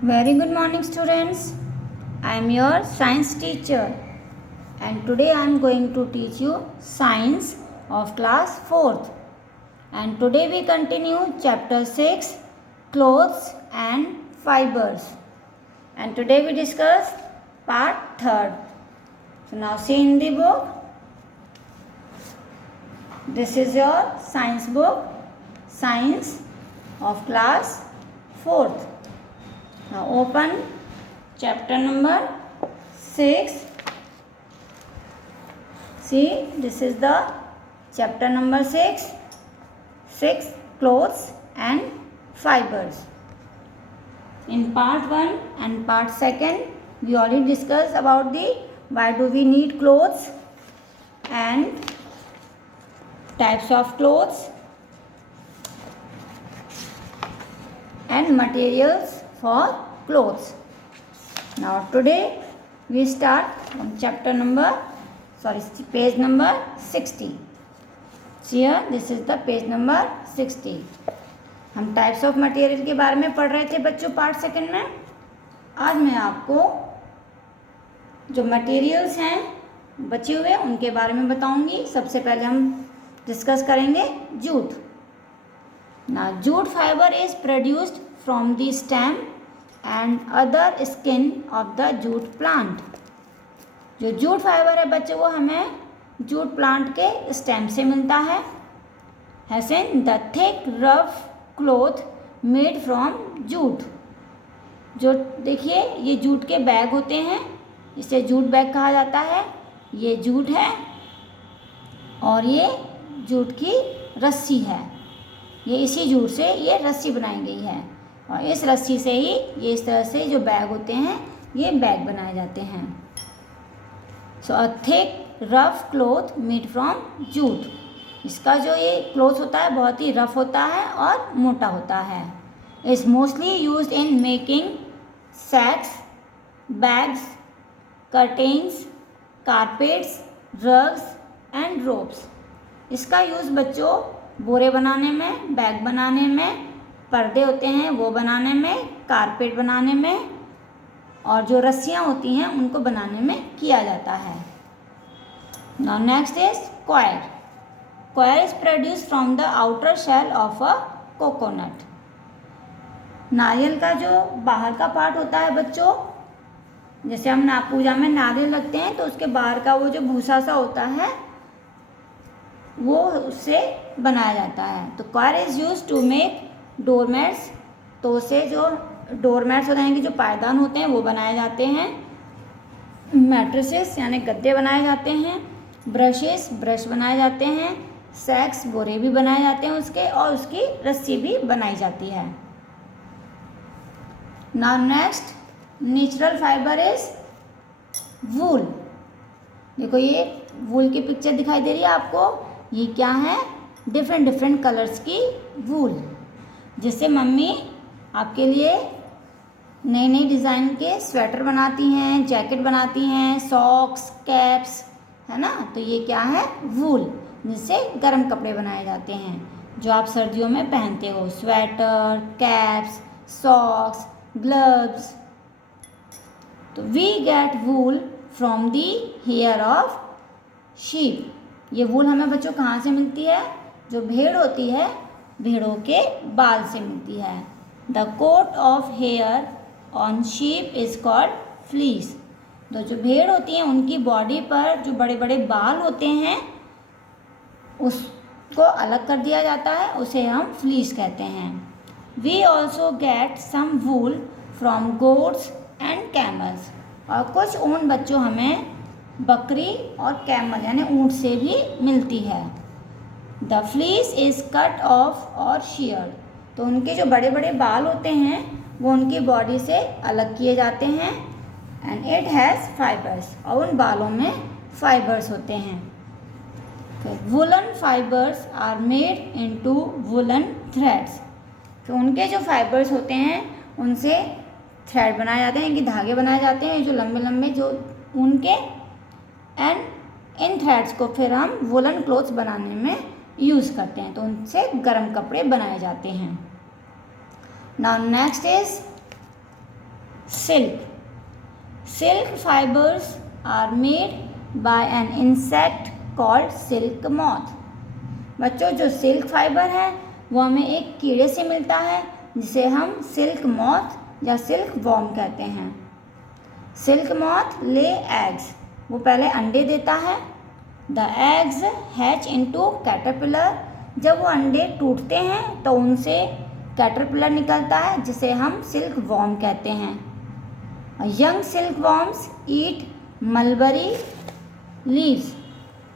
Very good morning, students. I am your science teacher, and today I am going to teach you science of class 4th. And today we continue chapter 6, clothes and fibers. And today we discuss part 3rd. So now see in the book. This is your science book, science of class 4th. Now open chapter number 6. See, this is the chapter number 6, clothes and fibers. In part 1 and part 2, we already discussed about the why do we need clothes and types of clothes and materials for clothes. Now today we start on page number 60. See here, this is the page number 60. हम types of material के बारे में पढ़ रहे थे बच्चों part 2 में. आज मैं आपको जो मटेरियल्स हैं बचे हुए उनके बारे में बताऊंगी. सबसे पहले हम डिस्कस करेंगे jute. Now jute fiber is produced from the stem and other skin of the jute plant. जो जूट फाइबर है बच्चे वो हमें जूट प्लांट के स्टेम से मिलता है. ऐसे the thick rough cloth made from jute. जो देखिए ये जूट के बैग होते हैं, इसे जूट बैग कहा जाता है. ये जूट है और ये जूट की रस्सी है. ये इसी जूट से ये रस्सी बनाई गई है और इस रस्सी से ही ये इस तरह से जो बैग होते हैं ये बैग बनाए जाते हैं. So a thick rough cloth made from jute. इसका जो ये क्लॉथ होता है बहुत ही रफ होता है और मोटा होता है. Is mostly used in making sacks, bags, curtains, carpets, rugs and ropes. इसका यूज़ बच्चों बोरे बनाने में, बैग बनाने में, पर्दे होते हैं वो बनाने में, कारपेट बनाने में और जो रस्सियाँ होती हैं उनको बनाने में किया जाता है. Now next is coir. Coir is produce from the outer shell of a coconut. नारियल का जो बाहर का पार्ट होता है बच्चों, जैसे हम पूजा में नारियल रखते हैं तो उसके बाहर का वो जो भूसा सा होता है वो उससे बनाया जाता है. तो coir is use to make doormats. तो उससे जो डोरमैट्स होते हैं कि जो पायदान होते हैं वो बनाए जाते हैं. मैट्रेसेस यानी गद्दे बनाए जाते हैं. ब्रशेस ब्रश बनाए जाते हैं. सैक्स बोरे भी बनाए जाते हैं उसके और उसकी रस्सी भी बनाई जाती है. Now next natural fibre is wool. देखो ये वूल की पिक्चर दिखाई दे रही है आपको. ये क्या है? डिफरेंट कलर्स की वूल, जिससे मम्मी आपके लिए नई डिज़ाइन के स्वेटर बनाती हैं, जैकेट बनाती हैं, सॉक्स, कैप्स, है ना. तो ये क्या है? वूल, जिससे गर्म कपड़े बनाए जाते हैं जो आप सर्दियों में पहनते हो. Sweater, caps, socks, gloves. तो we get wool from the hair of sheep. ये वूल हमें बच्चों कहाँ से मिलती है? जो भेड़ होती है भेड़ों के बाल से मिलती है. The coat of hair on sheep is called fleece. तो जो भेड़ होती हैं उनकी बॉडी पर जो बड़े बड़े बाल होते हैं उसको अलग कर दिया जाता है, उसे हम फ्लीस कहते हैं. We also get some wool from goats and camels. और कुछ ऊन बच्चों हमें बकरी और कैमल यानी ऊँट से भी मिलती है. The fleece is cut off और शेयर्ड. तो उनके जो बड़े बड़े बाल होते हैं वो उनकी बॉडी से अलग किए जाते हैं. And it has fibres. और उन बालों में फाइबर्स होते हैं. Woollen fibres are made into woollen threads. तो उनके जो फाइबर्स होते हैं उनसे थ्रेड बनाए जाते हैं कि धागे बनाए जाते हैं जो लंबे लंबे जो उनके. एंड इन थ्रेड्स को फिर हम वुलन क्लोथ्स बनाने में यूज़ करते हैं. तो उनसे गर्म कपड़े बनाए जाते हैं. Now next is silk. Silk fibers are made by an insect called silk moth. बच्चों जो सिल्क फाइबर है वो हमें एक कीड़े से मिलता है जिसे हम सिल्क मॉथ या सिल्क वॉर्म कहते हैं. सिल्क मॉथ ले एग्स, वो पहले अंडे देता है. The eggs hatch into caterpillar, जब वो अंडे टूटते हैं तो उनसे कैटरपिलर निकलता है जिसे हम सिल्क वॉर्म कहते हैं. यंग सिल्क वॉर्म्स ईट मलबरी लीव्स,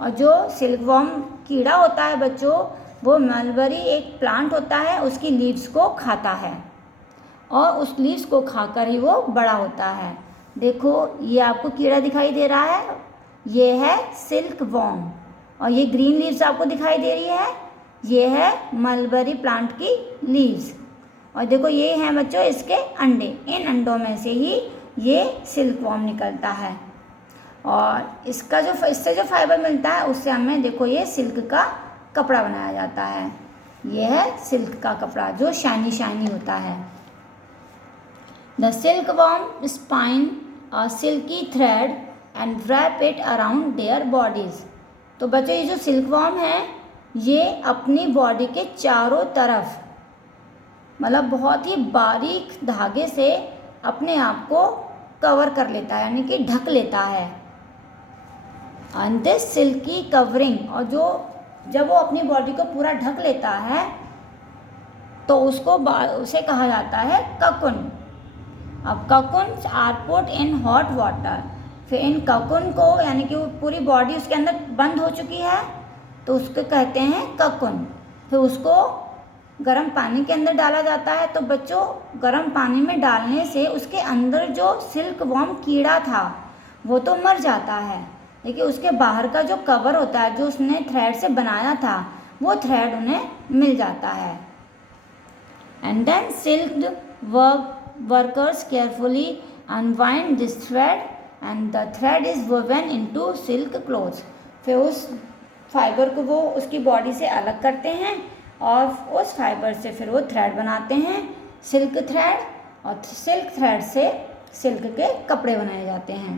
और जो सिल्क वॉर्म कीड़ा होता है बच्चों वो मलबरी एक प्लांट होता है उसकी लीव्स को खाता है और उस लीव्स को खाकर ही वो बड़ा होता है. देखो ये आपको कीड़ा दिखाई दे रहा है, ये है सिल्क वॉर्म, और ये ग्रीन लीव्स आपको दिखाई दे रही है, ये है मलबरी प्लांट की लीव्स. और देखो ये हैं बच्चों इसके अंडे, इन अंडों में से ही ये सिल्क वॉर्म निकलता है. और इससे जो फाइबर मिलता है उससे हमें देखो ये सिल्क का कपड़ा बनाया जाता है. ये है सिल्क का कपड़ा जो शाइनी शाइनी होता है. The silkworm spin a silky thread and wrap it around their bodies. तो बच्चों ये जो सिल्क वॉर्म है ये अपनी बॉडी के चारों तरफ मतलब बहुत ही बारीक धागे से अपने आप को कवर कर लेता है यानी कि ढक लेता है. एंड दिस सिल्की कवरिंग, और जब वो अपनी बॉडी को पूरा ढक लेता है तो उसे कहा जाता है ककुन. अब cocoons are put in hot water, फिर इन ककुन को यानी कि वो पूरी बॉडी उसके अंदर बंद हो चुकी है तो उसको कहते हैं ककुन. फिर उसको गर्म पानी के अंदर डाला जाता है. तो बच्चों गर्म पानी में डालने से उसके अंदर जो सिल्क वॉर्म कीड़ा था वो तो मर जाता है, लेकिन उसके बाहर का जो कवर होता है जो उसने थ्रेड से बनाया था वो थ्रेड उन्हें मिल जाता है. And then silked workers carefully unwind this thread and the thread is woven into silk cloths. फिर उस फाइबर को वो उसकी बॉडी से अलग करते हैं और उस फाइबर से फिर वो थ्रेड बनाते हैं, सिल्क थ्रेड, और सिल्क थ्रेड से सिल्क के कपड़े बनाए जाते हैं.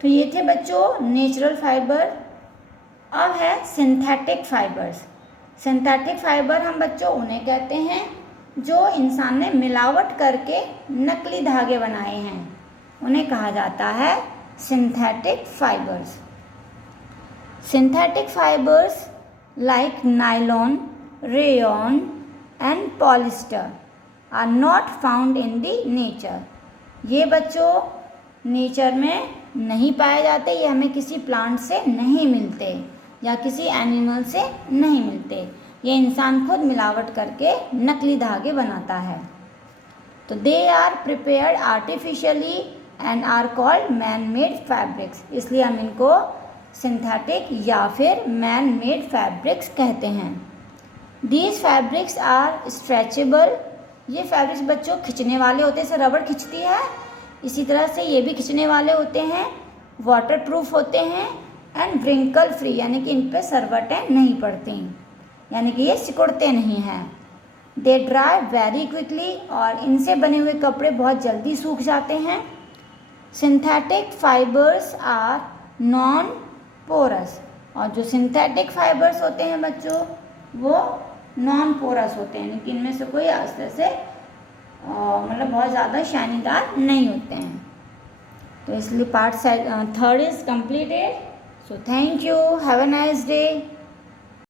तो ये थे बच्चों नेचुरल फाइबर. अब है सिंथेटिक फाइबर्स. सिंथेटिक फाइबर हम बच्चों उन्हें कहते हैं जो इंसान ने मिलावट करके नकली धागे बनाए हैं, उन्हें कहा जाता है synthetic fibres. Synthetic fibres like nylon, rayon and polyester are not found in the nature. ये बच्चों नेचर में नहीं पाए जाते, ये हमें किसी प्लांट से नहीं मिलते या किसी एनिमल से नहीं मिलते, ये इंसान खुद मिलावट करके नकली धागे बनाता है. तो they are prepared artificially and are called man made fabrics, इसलिए हम इनको सिंथेटिक या फिर मैन मेड फैब्रिक्स कहते हैं. दीज फैब्रिक्स आर स्ट्रेचेबल, ये फैब्रिक्स बच्चों खिंचने वाले होते हैं, जैसे रबड़ खिंचती है इसी तरह से ये भी खिंचने वाले होते हैं, वाटर प्रूफ होते हैं एंड व्रिंकल फ्री, यानी कि इन पर सरवटें नहीं पड़ती, यानी कि ये सिकुड़ते नहीं हैं. दे ड्राई वेरी क्विकली, और इनसे बने हुए कपड़े बहुत जल्दी सूख जाते हैं. Synthetic fibres are non porous, और जो सिंथेटिक फाइबर्स होते हैं बच्चों वो नॉन पोरस होते हैं, लेकिन इनमें से कोई इस तरह से मतलब बहुत ज़्यादा शाइनीदार नहीं होते हैं. तो इसलिए part 3 is completed. So thank you, have a nice day.